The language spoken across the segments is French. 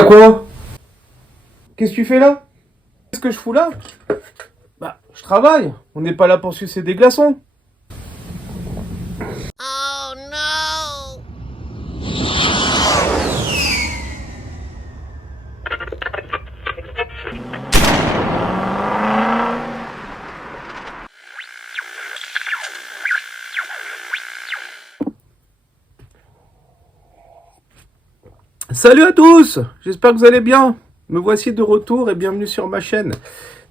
Y'a quoi? Qu'est-ce que tu fais là? Qu'est-ce que je fous là? Bah, je travaille. On n'est pas là pour sucer des glaçons. Oh no! Salut à tous, j'espère que vous allez bien. Me voici de retour et bienvenue sur ma chaîne.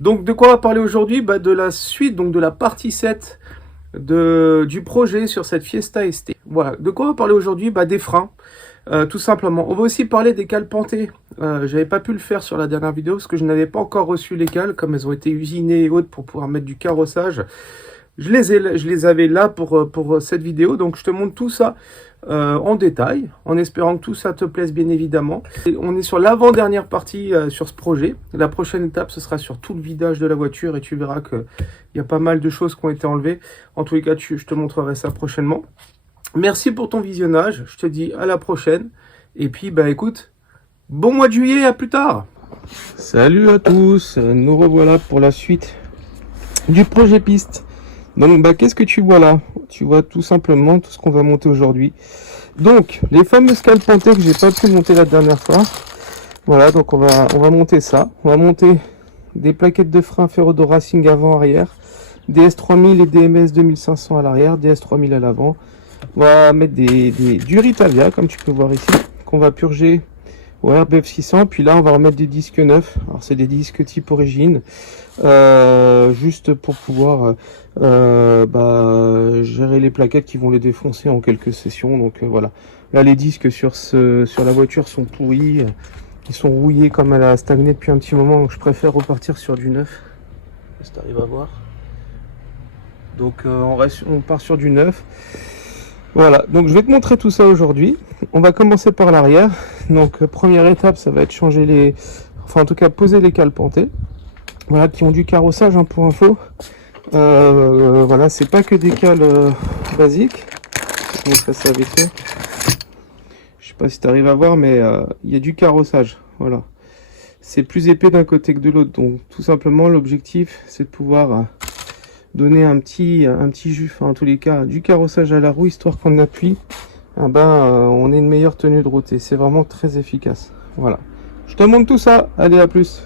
Donc de quoi on va parler aujourd'hui? De la suite, donc de la partie 7 du projet sur cette Fiesta ST. Voilà, de quoi on va parler aujourd'hui? Des freins, tout simplement. On va aussi parler des cales pentées. J'avais pas pu le faire sur la dernière vidéo parce que je n'avais pas encore reçu les cales, comme elles ont été usinées et autres pour pouvoir mettre du carrossage. Je les avais là pour cette vidéo, donc je te montre tout ça en détail, en espérant que tout ça te plaise bien évidemment. Et on est sur l'avant-dernière partie sur ce projet. La prochaine étape, ce sera sur tout le vidage de la voiture et tu verras qu'il y a pas mal de choses qui ont été enlevées. En tous les cas, je te montrerai ça prochainement. Merci pour ton visionnage, je te dis à la prochaine. Et puis, écoute, bon mois de juillet, à plus tard. Salut à tous, nous revoilà pour la suite du projet piste. Donc, qu'est-ce que tu vois là? Tu vois tout simplement tout ce qu'on va monter aujourd'hui. Donc, les fameuses cales pentées que j'ai pas pu monter la dernière fois. Voilà, donc on va monter ça. On va monter des plaquettes de frein Ferrodo Racing avant-arrière, DS3000 et DMS 2500 à l'arrière, DS3000 à l'avant. On va mettre du Ritavia, comme tu peux voir ici, qu'on va purger au RBF 600. Puis là, on va remettre des disques neufs. Alors, c'est des disques type origine. Juste pour pouvoir gérer les plaquettes qui vont les défoncer en quelques sessions. Donc voilà, là les disques sur la voiture sont pourris, ils sont rouillés comme elle a stagné depuis un petit moment, donc je préfère repartir sur du neuf. Si tu arrives à voir, donc on part sur du neuf. Voilà, donc je vais te montrer tout ça aujourd'hui. On va commencer par l'arrière. Donc première étape, ça va être changer en tout cas poser les cales pentées. Voilà, qui ont du carrossage, pour info. Voilà, c'est pas que des cales basiques. On fait ça avec eux. Je sais pas si tu arrives à voir, mais il y a du carrossage. Voilà, c'est plus épais d'un côté que de l'autre. Donc, tout simplement, l'objectif, c'est de pouvoir donner un petit jus, en tous les cas, du carrossage à la roue, histoire qu'on appuie. On ait une meilleure tenue de route. Et c'est vraiment très efficace. Voilà. Je te montre tout ça. Allez, à plus.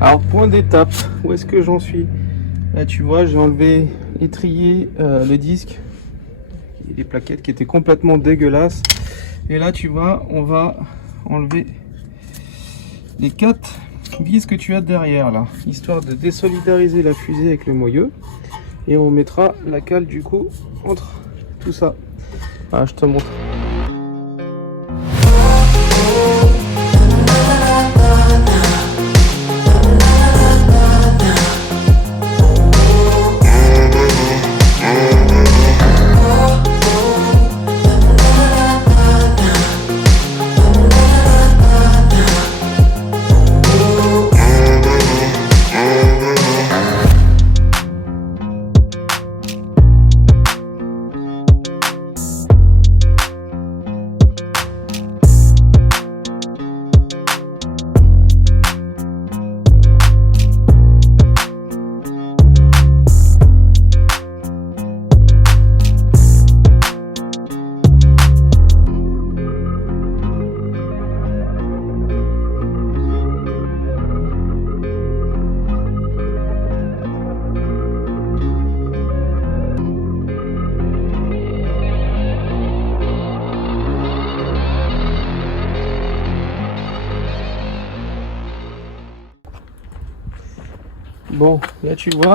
Alors, point d'étape, où est-ce que j'en suis? Là, tu vois, j'ai enlevé l'étrier, le disque, les plaquettes qui étaient complètement dégueulasses. Et là, tu vois, on va enlever les 4 vis que tu as derrière, là, histoire de désolidariser la fusée avec le moyeu. Et on mettra la cale, du coup, entre tout ça. Voilà, je te montre. Bon, là tu vois,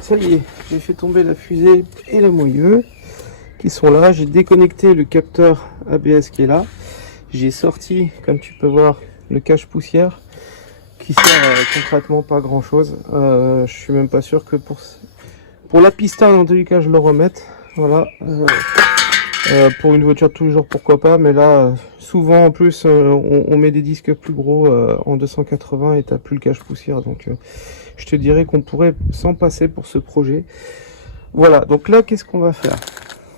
ça y est, j'ai fait tomber la fusée et la moyeu qui sont là. J'ai déconnecté le capteur ABS qui est là. J'ai sorti, comme tu peux voir, le cache poussière qui sert concrètement pas grand chose. Je suis même pas sûr que pour la pistole, en tous les cas, je le remette. Voilà. Pour une voiture de tous les jours, pourquoi pas, mais là, souvent en plus, on met des disques plus gros en 280 et t'as plus le cache-poussière, donc je te dirais qu'on pourrait s'en passer pour ce projet. Voilà, donc là, qu'est-ce qu'on va faire?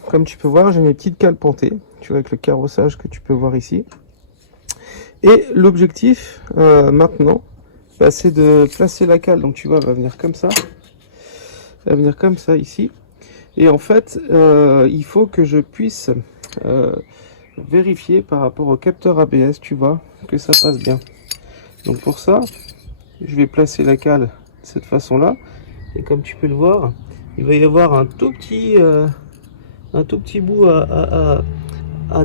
Comme tu peux voir, j'ai mes petites cales pentées, tu vois, avec le carrossage que tu peux voir ici. Et l'objectif, maintenant, bah, c'est de placer la cale, donc tu vois, elle va venir comme ça. Elle va venir comme ça, ici. Et en fait, il faut que je puisse vérifier par rapport au capteur ABS, tu vois, que ça passe bien. Donc pour ça, je vais placer la cale de cette façon-là. Et comme tu peux le voir, il va y avoir un tout petit bout à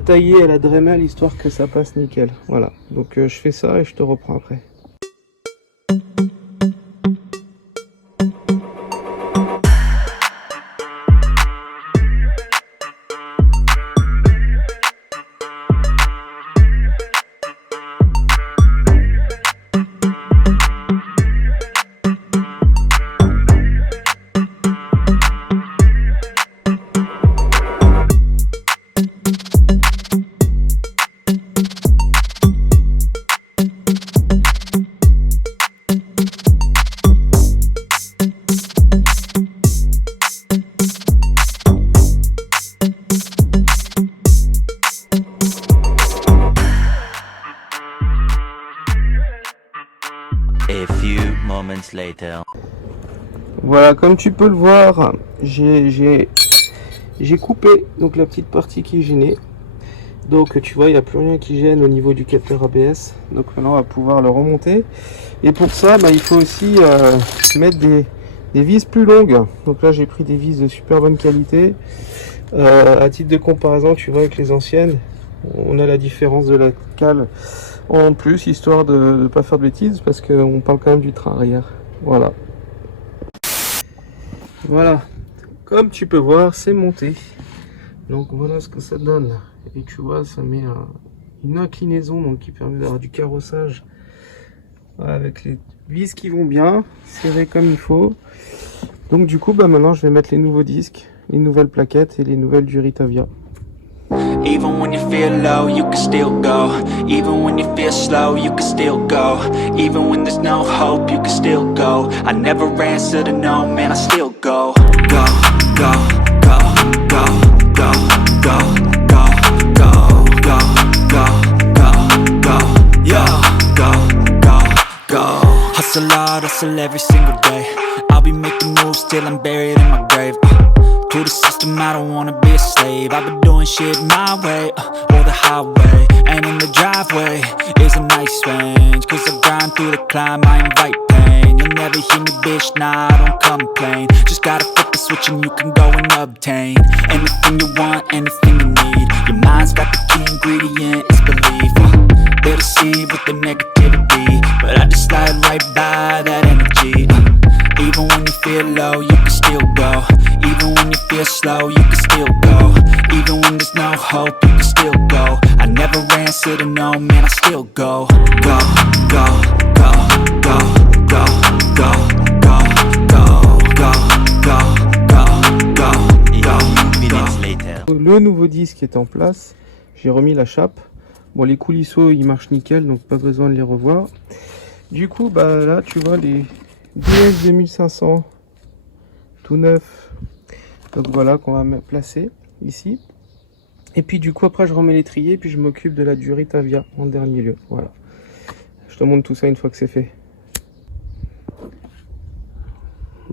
tailler à la Dremel, histoire que ça passe nickel. Voilà, donc je fais ça et je te reprends après. A few moments later. Voilà, comme tu peux le voir, j'ai coupé donc la petite partie qui gênait. Donc tu vois, il n'y a plus rien qui gêne au niveau du capteur ABS. Donc maintenant on va pouvoir le remonter. Et pour ça, bah, il faut aussi mettre des vis plus longues. Donc là j'ai pris des vis de super bonne qualité. À titre de comparaison, tu vois, avec les anciennes, on a la différence de la cale en plus, histoire de ne pas faire de bêtises, parce qu'on parle quand même du train arrière. Voilà. Voilà. Comme tu peux voir, c'est monté. Donc voilà ce que ça donne. Et tu vois, ça met une inclinaison donc, qui permet d'avoir du carrossage. Voilà, avec les vis qui vont bien, serrées comme il faut. Donc du coup, bah, maintenant je vais mettre les nouveaux disques, les nouvelles plaquettes et les nouvelles du Ritavia. Even when you feel low, you can still go. Even when you feel slow, you can still go. Even when there's no hope, you can still go. I never answer to no, man, I still go. Go, go, go, go, go, go, go, go, go, go, go, go, yo, go, go, go. Hustle hard, hustle every single day. I'll be making moves till I'm buried in my grave. To the system, I don't wanna be a slave. I've been doing shit my way, or the highway. And in the driveway is a nice range. Cause I grind through the climb, I invite pain. You'll never hear me, bitch, nah, I don't complain. Just gotta flip the switch and you can go and obtain anything you want, anything you need. Your mind's got the key ingredient, it's belief. They deceive with the negativity, but I just slide right by that energy. Even when you feel low, you can still go. Even when you feel slow, you can still go. Even when there's no hope, you can still go. I never answer to no, man, I still go. Go, go, go, go, go, go, go, go, go, go, go, go, Minutes later. Le nouveau disque est en place. J'ai remis la chape. Bon, les coulisseaux, ils marchent nickel, donc pas besoin de les revoir. Du coup, bah là, tu vois les DS 2500 tout neuf. Donc voilà qu'on va placer ici. Et puis du coup après je remets l'étrier, puis je m'occupe de la du Ritavia en dernier lieu. Voilà. Je te montre tout ça une fois que c'est fait.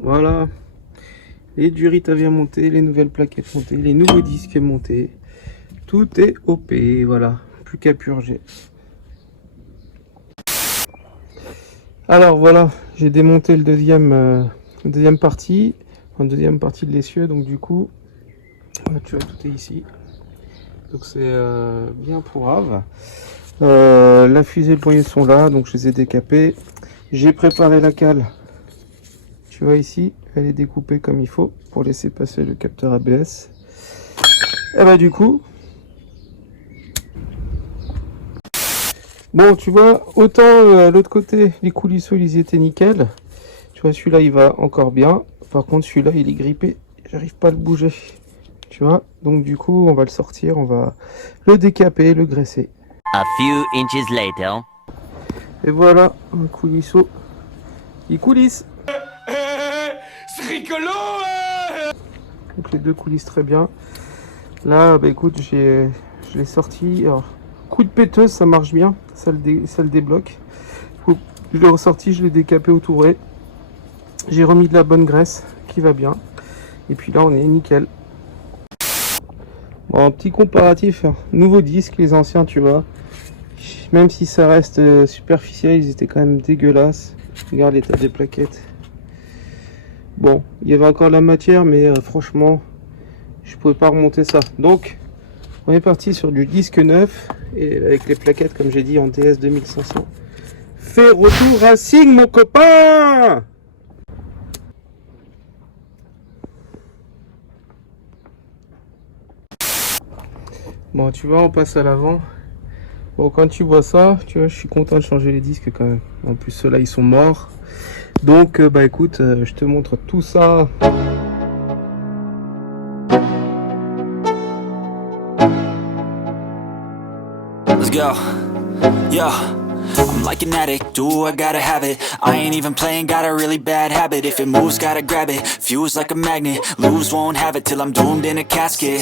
Voilà. Les du Ritavia montés, les nouvelles plaquettes montées, les nouveaux disques montés. Tout est OP, voilà. Plus qu'à purger. Alors voilà, j'ai démonté le deuxième partie de l'essieu, donc du coup, tu vois, tout est ici. Donc c'est bien pourrave. La fusée et le poignet sont là, donc je les ai décapés. J'ai préparé la cale Tu vois ici, elle est découpée comme il faut pour laisser passer le capteur ABS. Et bah du coup, bon tu vois, autant à l'autre côté, les coulisseaux ils étaient nickel. Tu vois, celui-là il va encore bien. Par contre celui-là il est grippé, j'arrive pas à le bouger. Tu vois, donc du coup on va le sortir, on va le décaper, le graisser. A few inches later. Et voilà, un coulisseau qui coulisse. C'est rigolo. Donc les deux coulissent très bien. Là, bah écoute, je l'ai sorti. Alors, coup de péteuse, ça marche bien, ça le débloque. Je l'ai ressorti, je l'ai décapé au touré. J'ai remis de la bonne graisse qui va bien. Et puis là, on est nickel. Bon, un petit comparatif, hein. Nouveau disque, les anciens, tu vois. Même si ça reste superficiel, ils étaient quand même dégueulasses. Regarde l'état des plaquettes. Bon, il y avait encore de la matière, mais franchement, je pouvais pas remonter ça. Donc, on est parti sur du disque neuf et avec les plaquettes, comme j'ai dit, en DS 2500. Fais retour Racing, mon copain! Bon, tu vois, on passe à l'avant. Bon, quand tu vois ça, tu vois, je suis content de changer les disques quand même. En plus, ceux-là, ils sont morts. Donc, bah écoute, je te montre tout ça. Let's go. Yo, I'm like an addict, do I gotta have it. I ain't even playing, got a really bad habit. If it moves, gotta grab it, fuse like a magnet. Lose, won't have it till I'm doomed in a casket.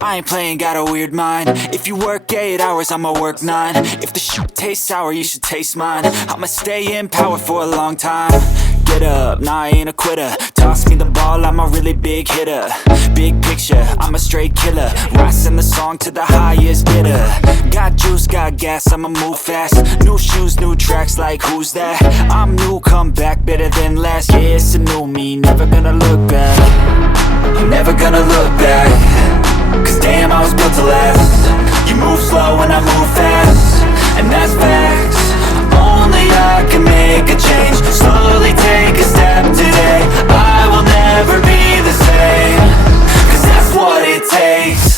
I ain't playing, got a weird mind. If you work 8 hours, I'ma work 9. If the shit tastes sour, you should taste mine. I'ma stay in power for a long time. Get up, nah, I ain't a quitter. Toss me the ball, I'm a really big hitter. Big picture, I'm a straight killer. Rising the song to the highest bidder. Got juice, got gas, I'ma move fast. New shoes, new tracks, like who's that? I'm new, come back, better than last. Yeah, it's a new me, never gonna look back. I'm never gonna look back. Cause damn, I was built to last. You move slow and I move fast, and that's facts. Only I can make a change. Slowly take a step today. I will never be the same. Cause that's what it takes.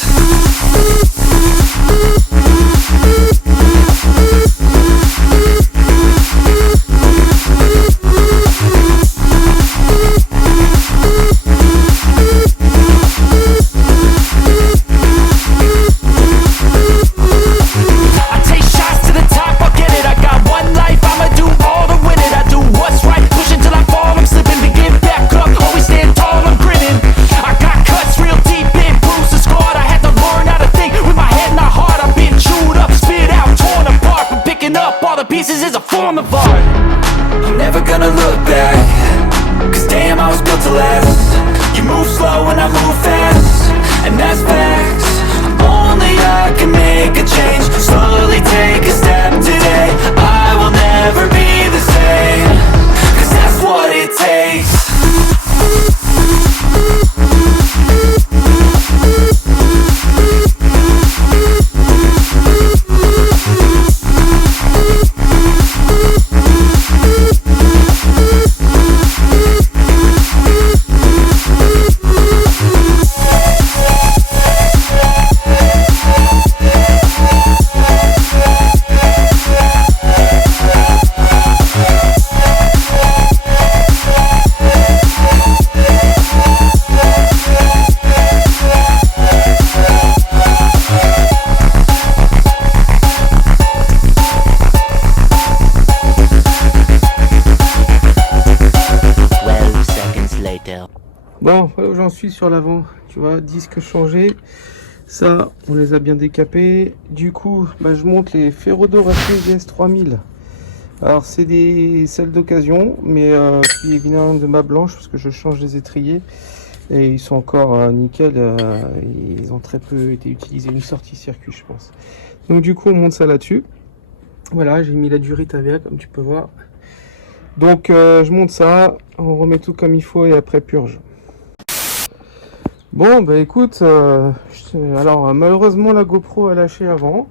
Pieces is a form of art. I'm never gonna look back. Cause damn, I was built to last. You move slow and I move fast, and that's facts. Only I can make a change. Slowly take a step today. I will never be the same. Cause that's what it takes. Bon, voilà où j'en suis sur l'avant. Tu vois, disque changé. Ça, on les a bien décapés. Du coup, bah, je monte les Ferodo Racing DS3000. Alors, c'est des selles d'occasion, mais qui viennent de ma blanche parce que je change les étriers. Et ils sont encore nickel. Ils ont très peu été utilisés. Une sortie circuit, je pense. Donc, du coup, on monte ça là-dessus. Voilà, j'ai mis la durite AVA, comme tu peux voir. Donc, je monte ça. On remet tout comme il faut et après purge. Bon, bah écoute, alors malheureusement la GoPro a lâché avant,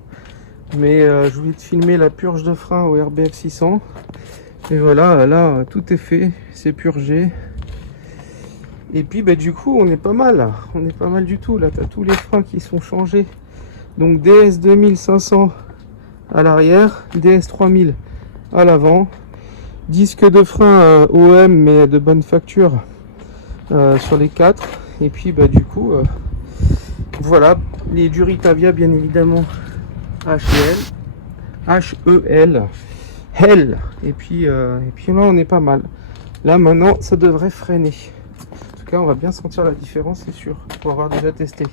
mais je voulais te filmer la purge de frein au RBF 600. Et voilà, là, tout est fait, c'est purgé. Et puis, bah, du coup, on est pas mal. On est pas mal du tout. Là, tu as tous les freins qui sont changés. Donc, DS 2500 à l'arrière, DS 3000 à l'avant. Disque de frein OM, mais de bonne facture sur les 4. Et puis, bah, du coup, voilà. Les Duritavia, bien évidemment, HEL. Hell. Et puis là, on est pas mal. Là, maintenant, ça devrait freiner. En tout cas, on va bien sentir la différence, c'est sûr, pour avoir déjà testé.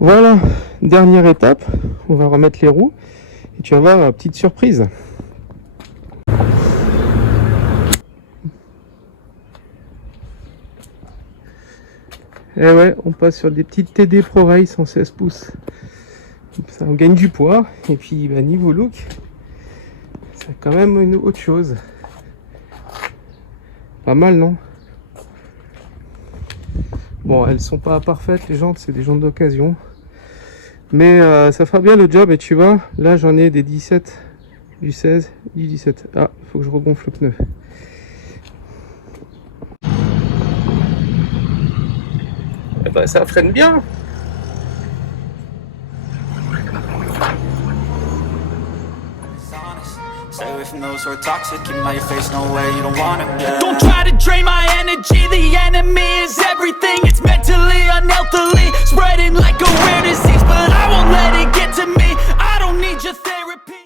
Voilà, dernière étape. On va remettre les roues. Et tu vas voir, petite surprise. Et ouais, on passe sur des petites TD Pro Race en 16 pouces. Ça, on gagne du poids. Et puis, bah, niveau look, c'est quand même une autre chose. Pas mal, non? Bon, elles sont pas parfaites, les jantes, c'est des jantes d'occasion. Mais ça fera bien le job. Et tu vois, là, j'en ai des 17, du 16, du 17. Ah, il faut que je regonfle le pneu. Eh ben, ça freine bien. Stay away from those who are toxic, keep 'em out your face, no way, you don't want 'em, yeah. Don't try to drain my energy,